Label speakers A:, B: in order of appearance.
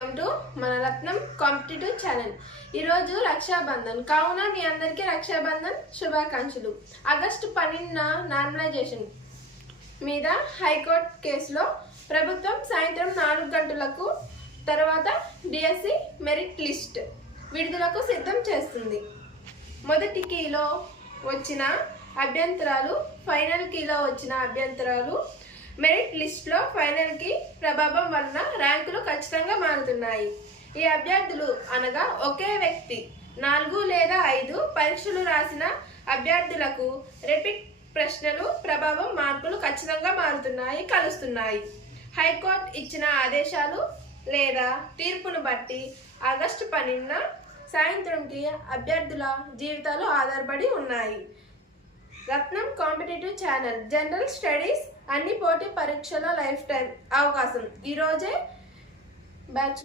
A: Welcome to మన రత్నం competitive channel ఈరోజు రక్షాబంధన్. కావున మీ అందరికీ రక్షాబంధన్ శుభాకాంక్షలు. ఆగస్టు పన్నెండున నార్మలైజేషన్ మీద హైకోర్టు కేసులో ప్రభుత్వం సాయంత్రం నాలుగు గంటలకు తర్వాత డిఎస్సి మెరిట్ లిస్ట్ విడుదలకు సిద్ధం చేస్తుంది. మొదటి కీలో వచ్చిన అభ్యంతరాలు ఫైనల్ కీలో వచ్చిన అభ్యంతరాలు లిస్ట్లో ఫైనల్కి ప్రభావం వలన ర్యాంకులు ఖచ్చితంగా మారుతున్నాయి. ఈ అభ్యర్థులు అనగా ఒకే వ్యక్తి నాలుగు లేదా ఐదు పరీక్షలు రాసిన అభ్యర్థులకు రిపీట్ ప్రశ్నలు ప్రభావం మార్పులు ఖచ్చితంగా మారుతున్నాయి కలుస్తున్నాయి. హైకోర్టు ఇచ్చిన ఆదేశాలు లేదా తీర్పును బట్టి ఆగస్టు పన్నెండున సాయంత్రంకి అభ్యర్థుల జీవితాలు ఆధారపడి ఉన్నాయి. Ratnam competitive channel general studies అన్ని పోటీ పరీక్షల లైఫ్ టైం అవకాశం. ఈరోజే బ్యాచ్